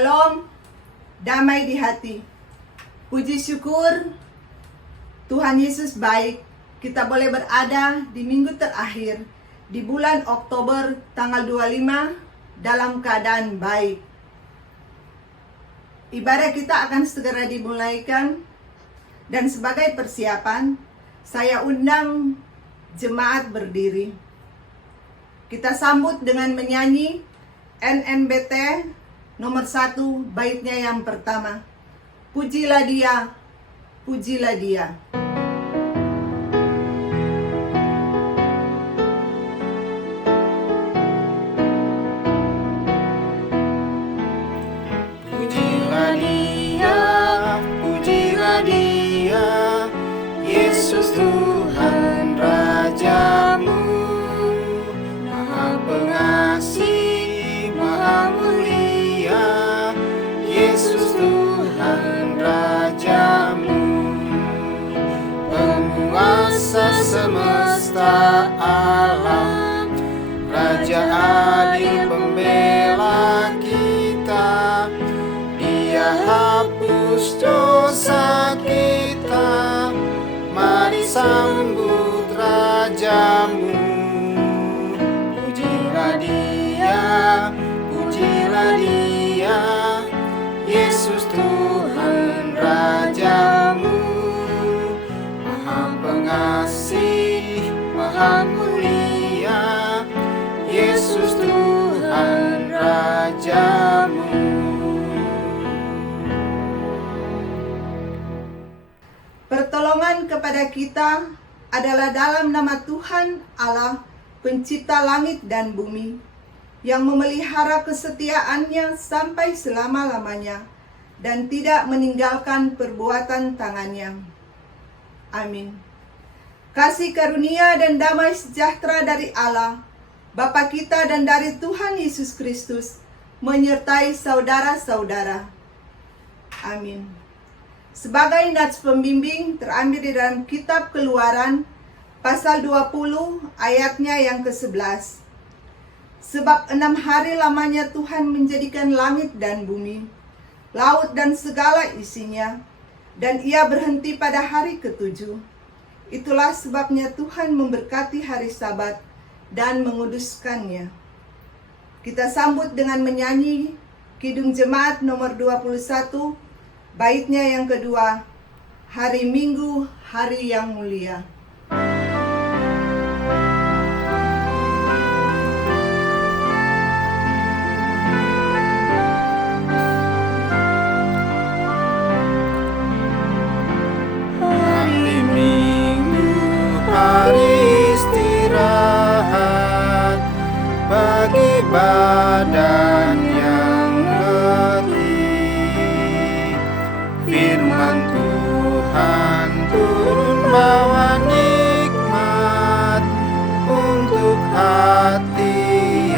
Shalom, damai di hati. Puji syukur, Tuhan Yesus baik. Kita boleh berada di minggu terakhir di bulan Oktober tanggal 25 dalam keadaan baik. Ibadah kita akan segera dimulaikan, dan sebagai persiapan, saya undang jemaat berdiri. Kita sambut dengan menyanyi NNBT nomor 1, baitnya yang pertama. Pujilah Dia, pujilah Dia. Pujilah Dia, pujilah Dia, Yesus Tuhan Rajamu, Maha Pengasih, Maha Mulia, Yesus Tuhan Rajamu, Penguasa semesta alam, Raja adil pembela kita, Dia hapus dosa kita, mari sambut Rajamu. Pujilah Dia, pujilah Dia, Yesus Tuhan Rajamu, Maha Pengasih, Maha Mulia, Yesus Tuhan Rajamu. Pertolongan kepada kita adalah dalam nama Tuhan Allah, pencipta langit dan bumi, yang memelihara kesetiaannya sampai selama-lamanya dan tidak meninggalkan perbuatan tangannya. Amin. Kasih karunia dan damai sejahtera dari Allah, Bapa kita dan dari Tuhan Yesus Kristus, menyertai saudara-saudara. Amin. Sebagai nats pembimbing terambil di dalam kitab Keluaran pasal 20 ayatnya yang ke-11. Sebab 6 hari lamanya Tuhan menjadikan langit dan bumi, laut dan segala isinya, dan Ia berhenti pada hari ke-7. Itulah sebabnya Tuhan memberkati hari Sabat dan menguduskannya. Kita sambut dengan menyanyi Kidung Jemaat nomor 21, baitnya yang kedua, hari Minggu, hari yang mulia. Hari Minggu, hari istirahat bagi badan yang letih. Firman Tuhan turun bawa nikmat untuk hati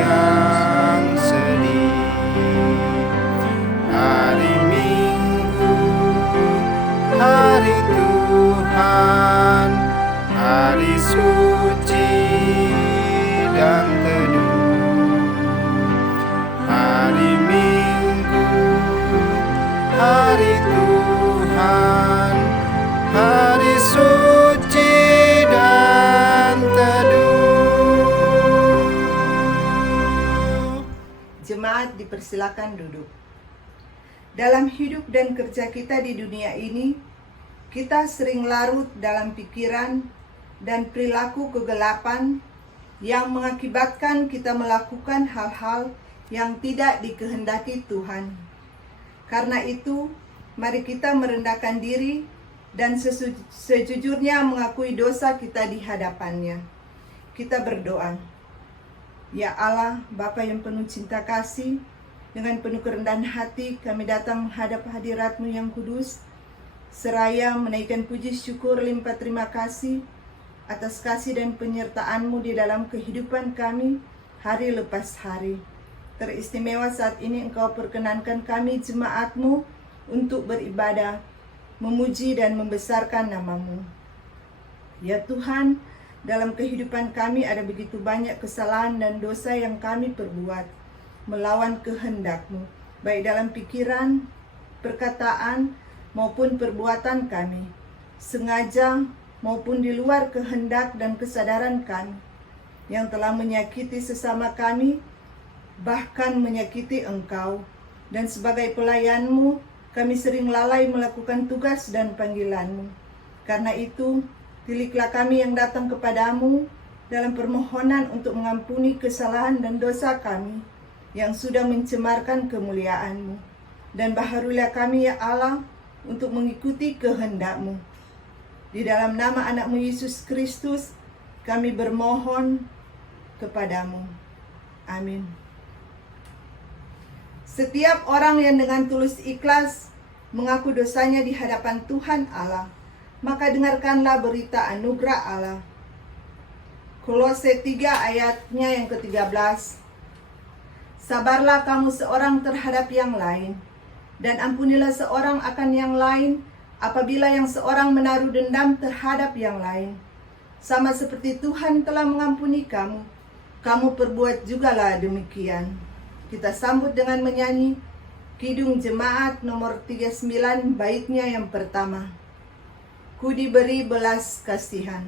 yang sedih. Hari Minggu, hari Tuhan, hari suci dan teduh. Hari Minggu, hari Tuhan, hari suci dan teduh. Jemaat dipersilakan duduk. Dalam hidup dan kerja kita di dunia ini, kita sering larut dalam pikiran dan perilaku kegelapan yang mengakibatkan kita melakukan hal-hal yang tidak dikehendaki Tuhan. Karena itu, mari kita merendahkan diri dan sejujurnya mengakui dosa kita di hadapannya. Kita berdoa. Ya Allah, Bapa yang penuh cinta kasih, dengan penuh kerendahan hati kami datang menghadap hadirat-Mu yang kudus, seraya menaikkan puji syukur limpah terima kasih atas kasih dan penyertaan-Mu di dalam kehidupan kami hari lepas hari. Teristimewa saat ini Engkau perkenankan kami jemaat-Mu untuk beribadah, memuji dan membesarkan nama-Mu. Ya Tuhan, dalam kehidupan kami ada begitu banyak kesalahan dan dosa yang kami perbuat melawan kehendak-Mu. baik dalam pikiran, perkataan, maupun perbuatan kami, sengaja maupun di luar kehendak dan kesadaran kami, yang telah menyakiti sesama kami, bahkan menyakiti Engkau. Dan sebagai pelayan-Mu, kami sering lalai melakukan tugas dan panggilan-Mu. Karena itu, pilihlah kami yang datang kepadamu dalam permohonan untuk mengampuni kesalahan dan dosa kami yang sudah mencemarkan kemuliaan-Mu. Dan baharulah kami ya Allah untuk mengikuti kehendak-Mu. Di dalam nama anak-Mu Yesus Kristus, kami bermohon kepadamu. Amin. Setiap orang yang dengan tulus ikhlas mengaku dosanya di hadapan Tuhan Allah, maka dengarkanlah berita anugerah Allah. Kolose 3 ayatnya yang ke-13. Sabarlah kamu seorang terhadap yang lain, dan ampunilah seorang akan yang lain apabila yang seorang menaruh dendam terhadap yang lain. Sama seperti Tuhan telah mengampuni kamu, kamu perbuat jugalah demikian. Kita sambut dengan menyanyi Kidung Jemaat nomor 39 baitnya yang pertama. Ku diberi belas kasihan.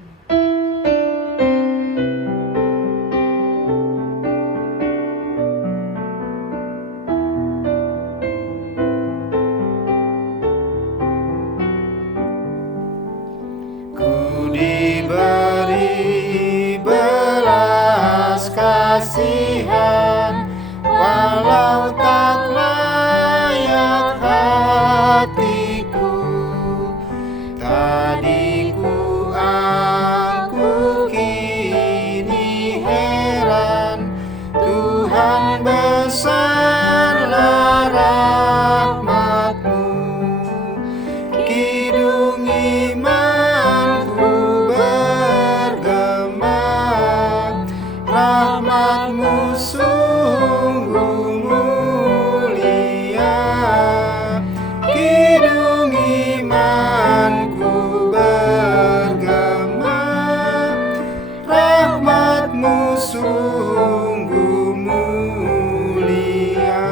Diberi belas kasihan, walau tak layak hatiku. Tadiku aku kini heran, Tuhan besarlah rahmat-Mu. Kidung imanku rahmat-Mu sungguh mulia. Kidung imanku bergema, rahmat-Mu sungguh mulia.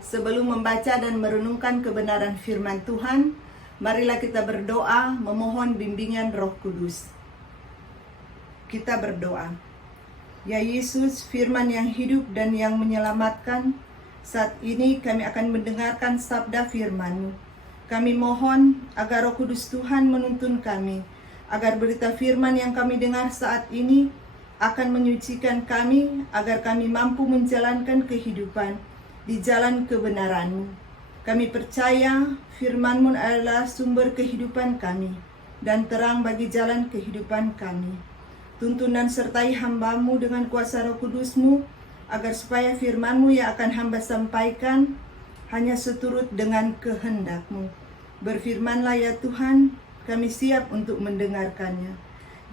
Sebelum membaca dan merenungkan kebenaran firman Tuhan, marilah kita berdoa memohon bimbingan Roh Kudus. Kita berdoa. Ya Yesus, firman yang hidup dan yang menyelamatkan, saat ini kami akan mendengarkan sabda firman-Mu. Kami mohon agar Roh Kudus Tuhan menuntun kami, agar berita firman yang kami dengar saat ini akan menyucikan kami, agar kami mampu menjalankan kehidupan di jalan kebenaran-Mu. Kami percaya firman-Mu adalah sumber kehidupan kami dan terang bagi jalan kehidupan kami. Tuntun dan sertai hamba-Mu dengan kuasa Roh Kudus-Mu, agar supaya firman-Mu yang akan hamba sampaikan hanya seturut dengan kehendak-Mu. Berfirmanlah ya Tuhan, kami siap untuk mendengarkannya.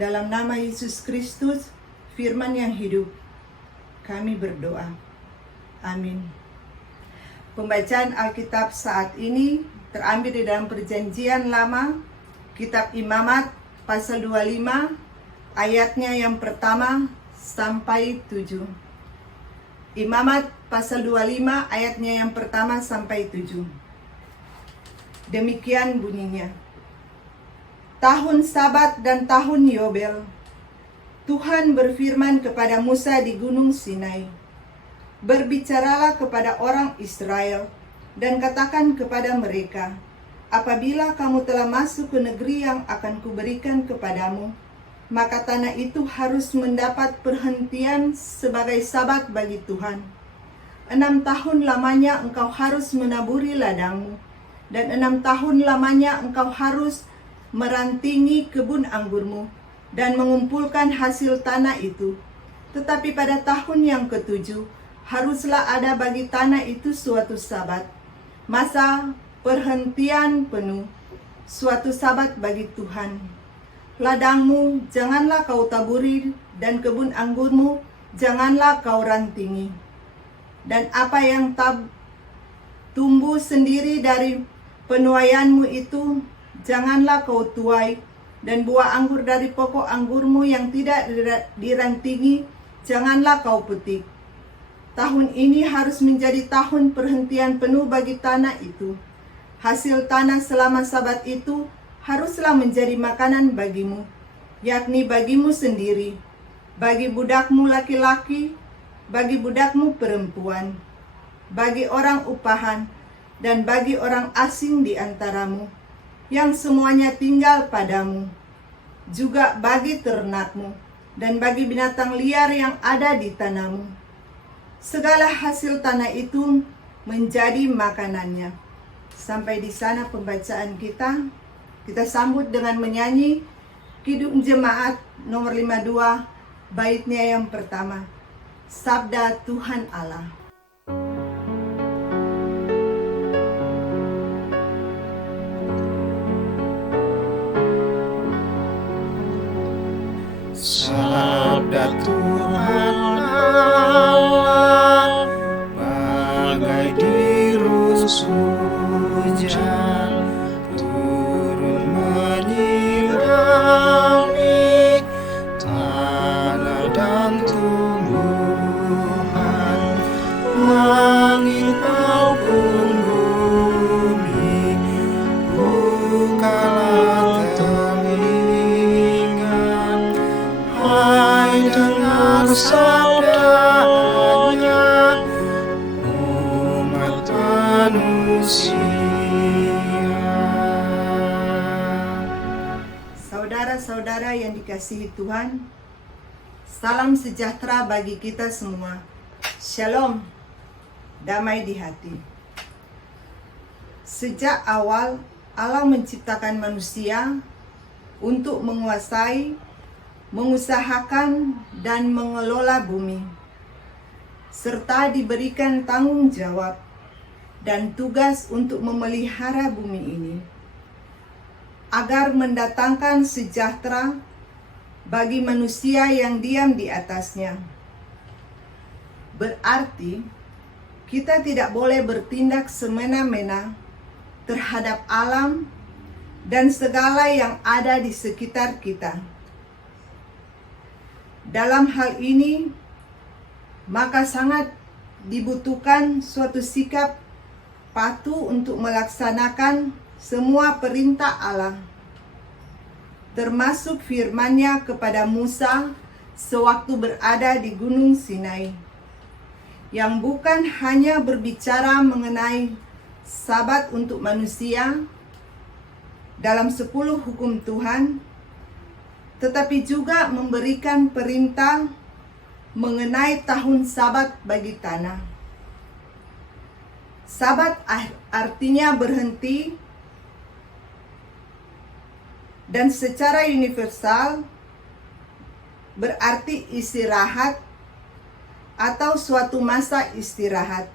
Dalam nama Yesus Kristus, firman yang hidup, kami berdoa. Amin. Pembacaan Alkitab saat ini terambil di dalam Perjanjian Lama, Kitab Imamat pasal 25, ayatnya yang pertama sampai 7. Imamat pasal 25 ayatnya yang pertama sampai 7. Demikian bunyinya. Tahun Sabat dan tahun Yobel, Tuhan berfirman kepada Musa di Gunung Sinai, berbicaralah kepada orang Israel dan katakan kepada mereka, apabila kamu telah masuk ke negeri yang akan kuberikan kepadamu, maka tanah itu harus mendapat perhentian sebagai sabat bagi Tuhan. 6 tahun lamanya engkau harus menaburi ladangmu, dan 6 tahun lamanya engkau harus merantingi kebun anggurmu, dan mengumpulkan hasil tanah itu. Tetapi pada tahun yang ke-7, haruslah ada bagi tanah itu suatu sabat, masa perhentian penuh, suatu sabat bagi Tuhan. Ladangmu janganlah kau taburi, dan kebun anggurmu janganlah kau rantingi. Dan apa yang tumbuh sendiri dari penuaianmu itu janganlah kau tuai, dan buah anggur dari pokok anggurmu yang tidak dirantingi janganlah kau petik. Tahun ini harus menjadi tahun perhentian penuh bagi tanah itu. Hasil tanah selama Sabat itu haruslah menjadi makanan bagimu, yakni bagimu sendiri, bagi budakmu laki-laki, bagi budakmu perempuan, bagi orang upahan, dan bagi orang asing di antaramu, yang semuanya tinggal padamu, juga bagi ternakmu, dan bagi binatang liar yang ada di tanahmu. Segala hasil tanah itu menjadi makanannya. Sampai di sana pembacaan kita. Kita sambut dengan menyanyi Kidung Jemaat nomor 52, baitnya yang pertama. Sabda Tuhan Allah. Sabda Tuhan Allah bagai dirus hujan turun menyirami tanah dan tumbuhan, langit maupun bumi. Bukalah telinga, hai dengar sabdanya, umat manusia. Saudara-saudara yang dikasihi Tuhan, salam sejahtera bagi kita semua. Shalom, damai di hati. Sejak awal Allah menciptakan manusia untuk menguasai, mengusahakan, dan mengelola bumi, serta diberikan tanggung jawab dan tugas untuk memelihara bumi ini, agar mendatangkan sejahtera bagi manusia yang diam di atasnya. Berarti, kita tidak boleh bertindak semena-mena terhadap alam dan segala yang ada di sekitar kita. Dalam hal ini, maka sangat dibutuhkan suatu sikap patuh untuk melaksanakan semua perintah Allah, termasuk firman-Nya kepada Musa sewaktu berada di Gunung Sinai, yang bukan hanya berbicara mengenai Sabat untuk manusia dalam 10 hukum Tuhan, tetapi juga memberikan perintah mengenai tahun Sabat bagi tanah. Sabat artinya berhenti, dan secara universal berarti istirahat atau suatu masa istirahat.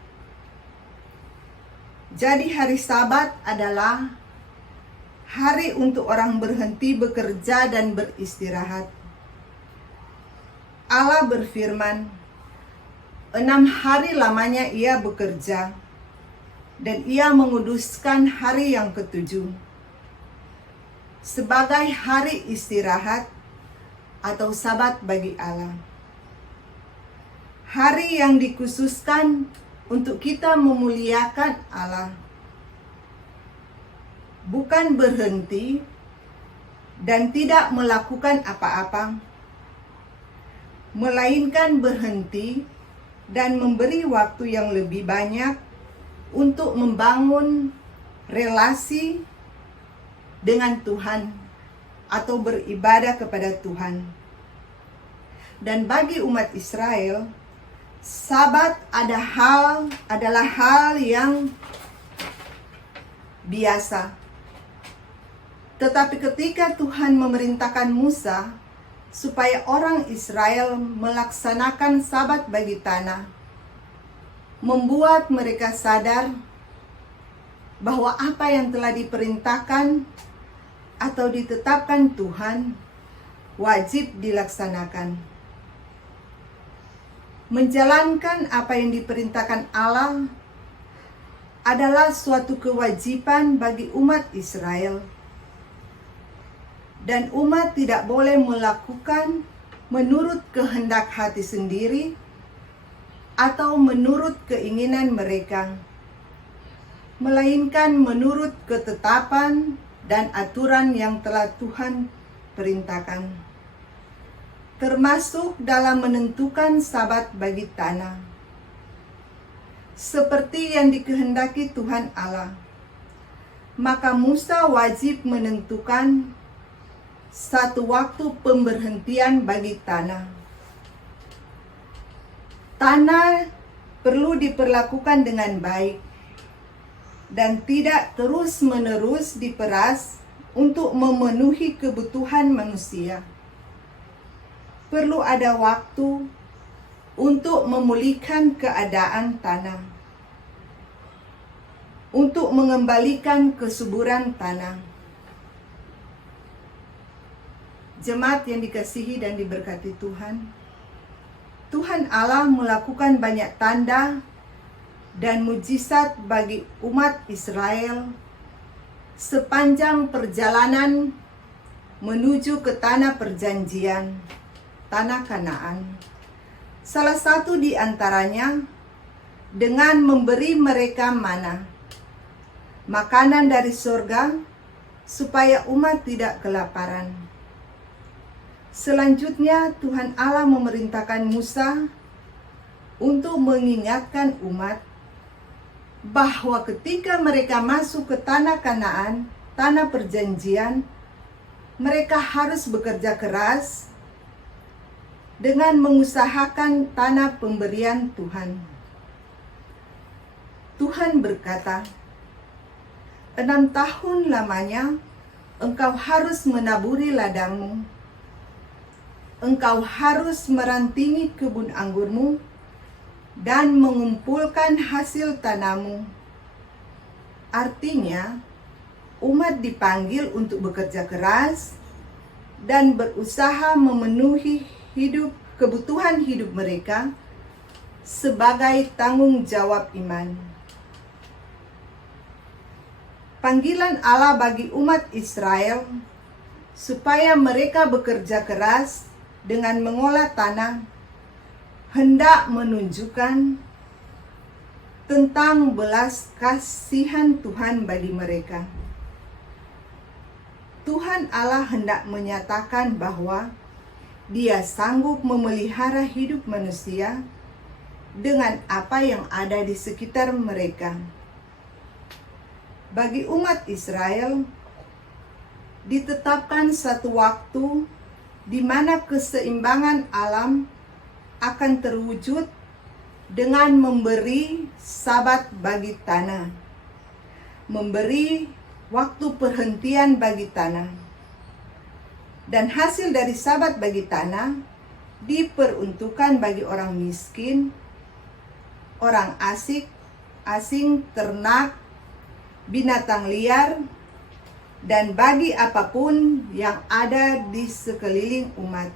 Jadi hari Sabat adalah hari untuk orang berhenti bekerja dan beristirahat. Allah berfirman, 6 hari lamanya Ia bekerja, dan Ia menguduskan hari yang ke-7 sebagai hari istirahat atau Sabat bagi Allah. Hari yang dikhususkan untuk kita memuliakan Allah. Bukan berhenti dan tidak melakukan apa-apa, melainkan berhenti dan memberi waktu yang lebih banyak untuk membangun relasi dengan Tuhan atau beribadah kepada Tuhan. Dan bagi umat Israel, Sabat adalah hal yang biasa. Tetapi ketika Tuhan memerintahkan Musa supaya orang Israel melaksanakan Sabat bagi tanah, membuat mereka sadar bahwa apa yang telah diperintahkan atau ditetapkan Tuhan wajib dilaksanakan. Menjalankan apa yang diperintahkan Allah adalah suatu kewajiban bagi umat Israel, dan umat tidak boleh melakukan menurut kehendak hati sendiri atau menurut keinginan mereka, melainkan menurut ketetapan dan aturan yang telah Tuhan perintahkan, termasuk dalam menentukan Sabat bagi tanah, seperti yang dikehendaki Tuhan Allah. Maka Musa wajib menentukan satu waktu pemberhentian bagi tanah. Tanah perlu diperlakukan dengan baik dan tidak terus-menerus diperas untuk memenuhi kebutuhan manusia. Perlu ada waktu untuk memulihkan keadaan tanah, untuk mengembalikan kesuburan tanah. Jemaat yang dikasihi dan diberkati Tuhan, Tuhan Allah melakukan banyak tanda dan mujizat bagi umat Israel sepanjang perjalanan menuju ke tanah perjanjian, tanah Kanaan. Salah satu di antaranya dengan memberi mereka mana, makanan dari surga, supaya umat tidak kelaparan. Selanjutnya Tuhan Allah memerintahkan Musa untuk mengingatkan umat bahwa ketika mereka masuk ke tanah Kanaan, tanah perjanjian, mereka harus bekerja keras dengan mengusahakan tanah pemberian Tuhan. Tuhan berkata, 6 tahun lamanya engkau harus menaburi ladangmu, engkau harus merantingi kebun anggurmu dan mengumpulkan hasil tanahmu. Artinya, umat dipanggil untuk bekerja keras dan berusaha memenuhi kebutuhan hidup mereka sebagai tanggung jawab iman. Panggilan Allah bagi umat Israel supaya mereka bekerja keras dengan mengolah tanah hendak menunjukkan tentang belas kasihan Tuhan bagi mereka. Tuhan Allah hendak menyatakan bahwa Dia sanggup memelihara hidup manusia dengan apa yang ada di sekitar mereka. Bagi umat Israel, ditetapkan satu waktu di mana keseimbangan alam akan terwujud dengan memberi Sabat bagi tanah, memberi waktu perhentian bagi tanah. Dan hasil dari Sabat bagi tanah diperuntukkan bagi orang miskin, orang asing, ternak, binatang liar, dan bagi apapun yang ada di sekeliling umat.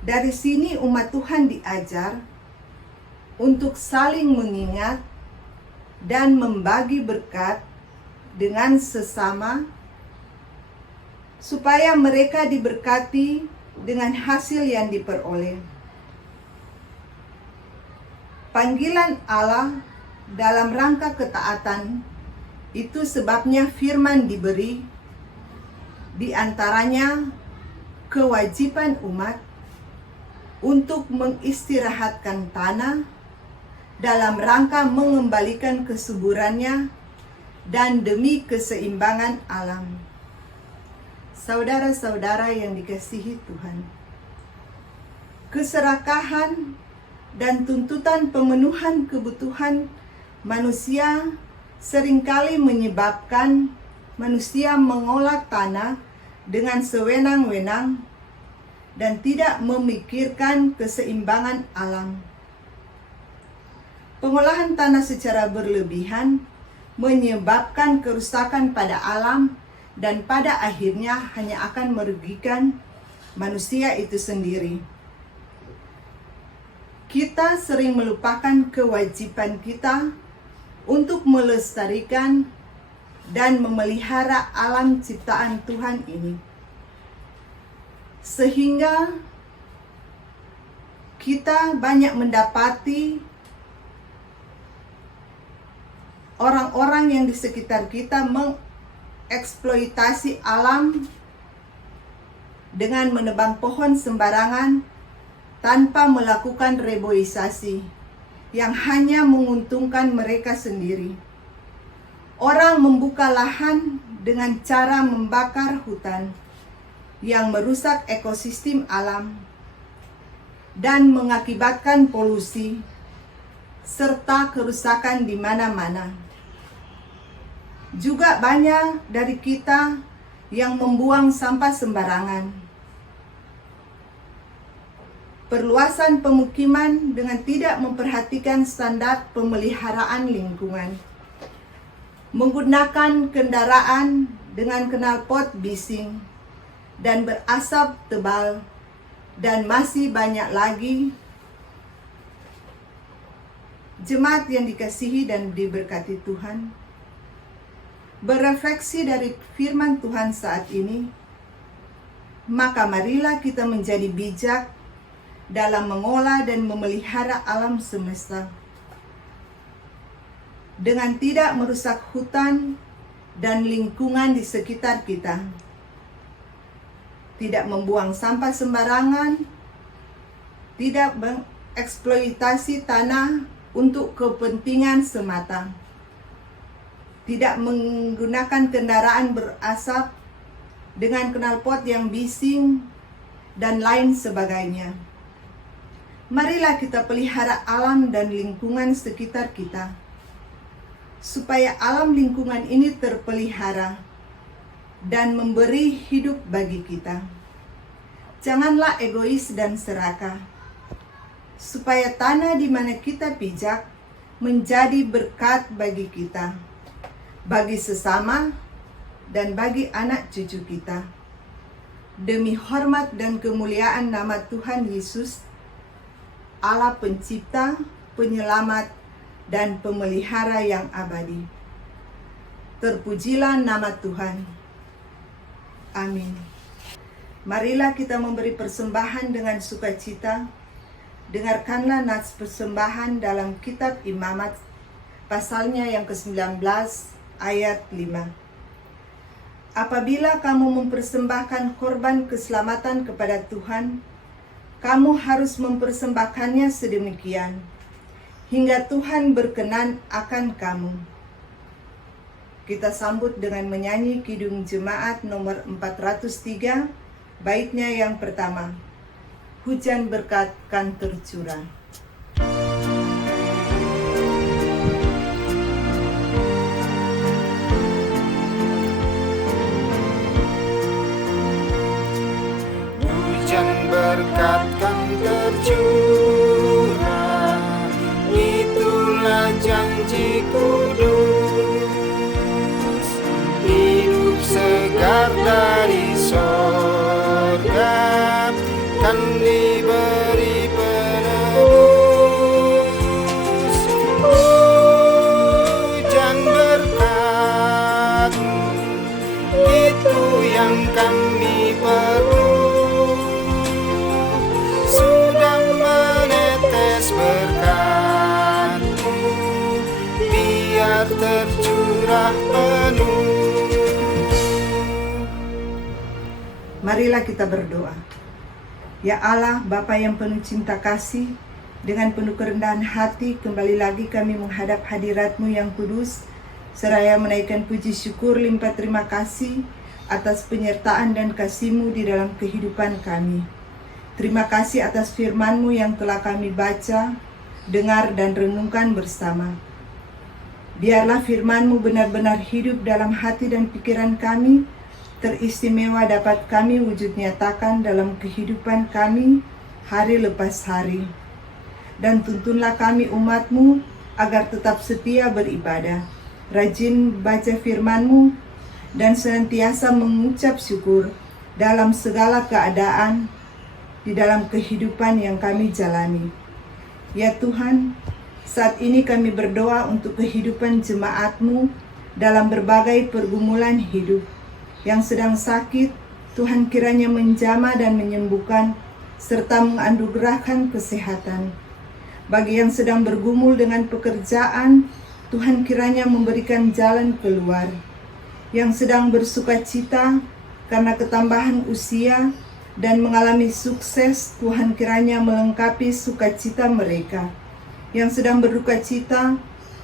Dari sini umat Tuhan diajar untuk saling mengingat dan membagi berkat dengan sesama, supaya mereka diberkati dengan hasil yang diperoleh. Panggilan Allah dalam rangka ketaatan, itu sebabnya firman diberi, di antaranya kewajiban umat untuk mengistirahatkan tanah dalam rangka mengembalikan kesuburannya dan demi keseimbangan alam. Saudara-saudara yang dikasihi Tuhan, keserakahan dan tuntutan pemenuhan kebutuhan manusia seringkali menyebabkan manusia mengolah tanah dengan sewenang-wenang dan tidak memikirkan keseimbangan alam. Pengolahan tanah secara berlebihan menyebabkan kerusakan pada alam dan pada akhirnya hanya akan merugikan manusia itu sendiri. Kita sering melupakan kewajiban kita untuk melestarikan dan memelihara alam ciptaan Tuhan ini, sehingga kita banyak mendapati orang-orang yang di sekitar kita mengeksploitasi alam dengan menebang pohon sembarangan tanpa melakukan reboisasi yang hanya menguntungkan mereka sendiri. Orang membuka lahan dengan cara membakar hutan yang merusak ekosistem alam dan mengakibatkan polusi serta kerusakan di mana-mana. Juga banyak dari kita yang membuang sampah sembarangan. Perluasan pemukiman dengan tidak memperhatikan standar pemeliharaan lingkungan. Menggunakan kendaraan dengan knalpot bising dan berasap tebal, dan masih banyak lagi. Jemaat yang dikasihi dan diberkati Tuhan, berefleksi dari firman Tuhan saat ini, maka marilah kita menjadi bijak dalam mengolah dan memelihara alam semesta dengan tidak merusak hutan dan lingkungan di sekitar kita, tidak membuang sampah sembarangan, tidak mengeksploitasi tanah untuk kepentingan semata, tidak menggunakan kendaraan berasap dengan knalpot yang bising, dan lain sebagainya. Marilah kita pelihara alam dan lingkungan sekitar kita, supaya alam lingkungan ini terpelihara dan memberi hidup bagi kita. Janganlah egois dan serakah, supaya tanah di mana kita pijak menjadi berkat bagi kita, bagi sesama, dan bagi anak cucu kita. Demi hormat dan kemuliaan nama Tuhan Yesus, Allah pencipta, penyelamat, dan pemelihara yang abadi. Terpujilah nama Tuhan. Amin. Marilah kita memberi persembahan dengan sukacita. Dengarkanlah nats persembahan dalam kitab Imamat, pasalnya yang ke-19, ayat 5. Apabila kamu mempersembahkan korban keselamatan kepada Tuhan, kamu harus mempersembahkannya sedemikian, hingga Tuhan berkenan akan kamu. Kita sambut dengan menyanyi Kidung Jemaat nomor 403, baitnya yang pertama. Hujan berkat kan tercurah. Hujan berkat kan tercurah, itulah janji kudus. Hidup segar dari sorga kan diberi penebus. Hujan berkat itu yang kami perlu. Sudah menetes berkat-Mu, biar tercurah penuh. Marilah kita berdoa. Ya Allah, Bapa yang penuh cinta kasih, dengan penuh kerendahan hati kembali lagi kami menghadap hadirat-Mu yang kudus, seraya menaikkan puji syukur limpah terima kasih atas penyertaan dan kasih-Mu di dalam kehidupan kami. Terima kasih atas firman-Mu yang telah kami baca, dengar, dan renungkan bersama. Biarlah firman-Mu benar-benar hidup dalam hati dan pikiran kami, teristimewa dapat kami wujud nyatakan dalam kehidupan kami hari lepas hari. Dan tuntunlah kami umat-Mu agar tetap setia beribadah, rajin baca firman-Mu, dan senantiasa mengucap syukur dalam segala keadaan di dalam kehidupan yang kami jalani. Ya Tuhan, saat ini kami berdoa untuk kehidupan jemaat-Mu dalam berbagai pergumulan hidup. Yang sedang sakit, Tuhan kiranya menjamah dan menyembuhkan serta menganugerahkan kesehatan. Bagi yang sedang bergumul dengan pekerjaan, Tuhan kiranya memberikan jalan keluar. Yang sedang bersukacita karena ketambahan usia dan mengalami sukses, Tuhan kiranya melengkapi sukacita mereka. Yang sedang berduka cita,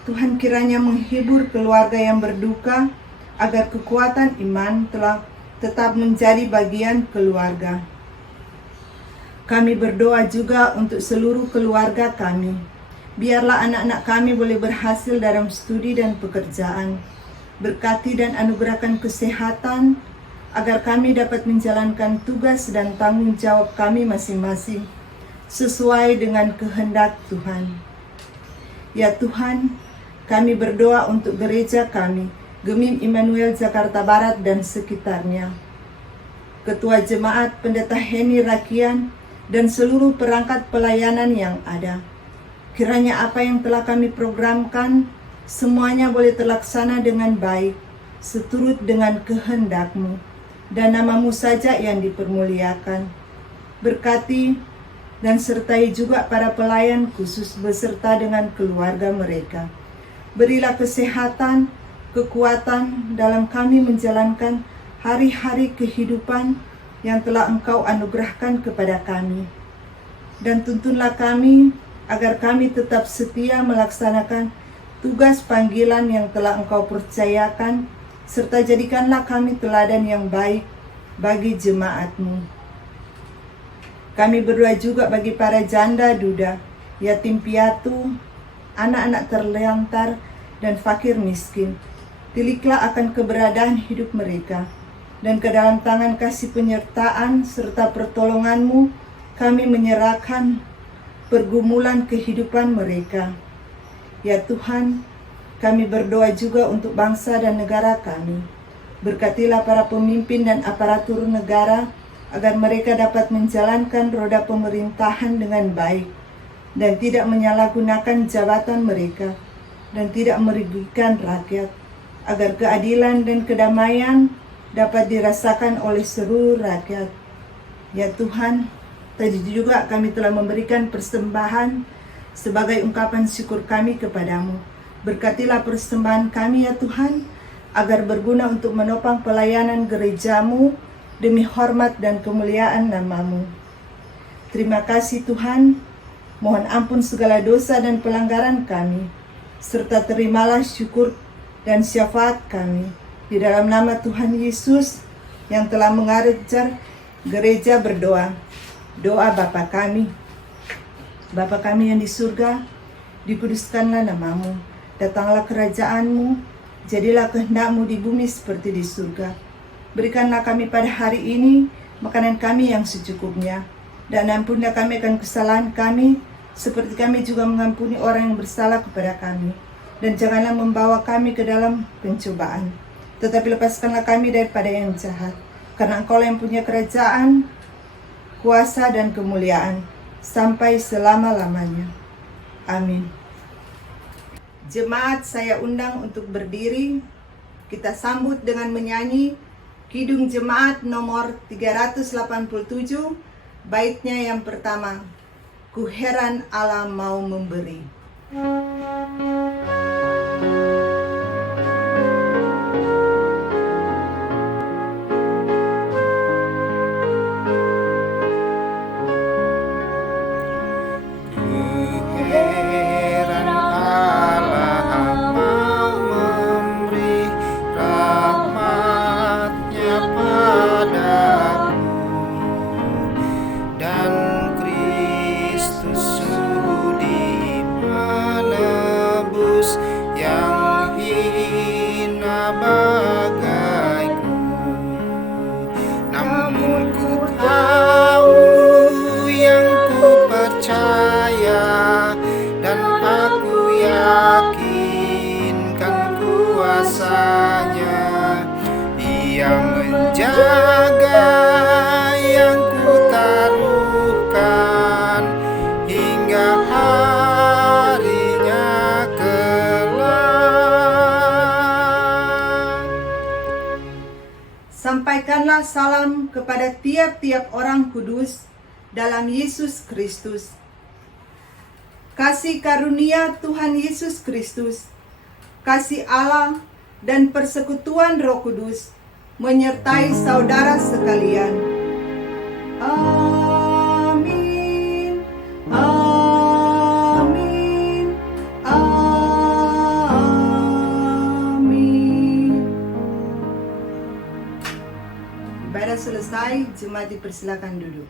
Tuhan kiranya menghibur keluarga yang berduka, agar kekuatan iman telah tetap menjadi bagian keluarga. Kami berdoa juga untuk seluruh keluarga kami. Biarlah anak-anak kami boleh berhasil dalam studi dan pekerjaan. Berkati dan anugerahkan kesehatan, agar kami dapat menjalankan tugas dan tanggung jawab kami masing-masing, sesuai dengan kehendak Tuhan. Ya Tuhan, kami berdoa untuk gereja kami, Gemim Immanuel Jakarta Barat dan sekitarnya. Ketua Jemaat Pendeta Heni Rakian, dan seluruh perangkat pelayanan yang ada. Kiranya apa yang telah kami programkan, semuanya boleh terlaksana dengan baik, seturut dengan kehendak-Mu, dan nama-Mu saja yang dipermuliakan. Berkati dan sertai juga para pelayan khusus beserta dengan keluarga mereka. Berilah kesehatan, kekuatan dalam kami menjalankan hari-hari kehidupan yang telah Engkau anugerahkan kepada kami. Dan tuntunlah kami agar kami tetap setia melaksanakan tugas panggilan yang telah Engkau percayakan, serta jadikanlah kami teladan yang baik bagi jemaat-Mu. Kami berdoa juga bagi para janda duda, yatim piatu, anak-anak terlantar, dan fakir miskin. Tiliklah akan keberadaan hidup mereka, dan ke dalam tangan kasih penyertaan serta pertolongan-Mu kami menyerahkan pergumulan kehidupan mereka. Ya Tuhan, kami berdoa juga untuk bangsa dan negara kami. Berkatilah para pemimpin dan aparatur negara, agar mereka dapat menjalankan roda pemerintahan dengan baik, dan tidak menyalahgunakan jabatan mereka, dan tidak merugikan rakyat, agar keadilan dan kedamaian dapat dirasakan oleh seluruh rakyat. Ya Tuhan, tadi juga kami telah memberikan persembahan sebagai ungkapan syukur kami kepadamu. Berkatilah persembahan kami ya Tuhan, agar berguna untuk menopang pelayanan gereja-Mu demi hormat dan kemuliaan nama-Mu. Terima kasih Tuhan, mohon ampun segala dosa dan pelanggaran kami, serta terimalah syukur dan syafaat kami. Di dalam nama Tuhan Yesus yang telah mengajar gereja berdoa. Doa Bapa kami. Bapa kami yang di surga, dikuduskanlah nama-Mu. Datanglah kerajaan-Mu, jadilah kehendak-Mu di bumi seperti di surga. Berikanlah kami pada hari ini makanan kami yang secukupnya. Dan ampunilah kami akan kesalahan kami, seperti kami juga mengampuni orang yang bersalah kepada kami. Dan janganlah membawa kami ke dalam pencobaan, tetapi lepaskanlah kami daripada yang jahat. Karena Engkau yang punya kerajaan, kuasa dan kemuliaan sampai selama-lamanya. Amin. Jemaat saya undang untuk berdiri. Kita sambut dengan menyanyi Kidung Jemaat nomor 387, baitnya yang pertama. Ku heran Allah mau memberi. Menjaga yang kutaruhkan hingga harinya kelak. Sampaikanlah salam kepada tiap-tiap orang kudus dalam Yesus Kristus. Kasih karunia Tuhan Yesus Kristus, kasih Allah dan persekutuan Roh Kudus menyertai saudara sekalian. Amin. Amin. Amin. Ibadah selesai, jemaat dipersilakan duduk.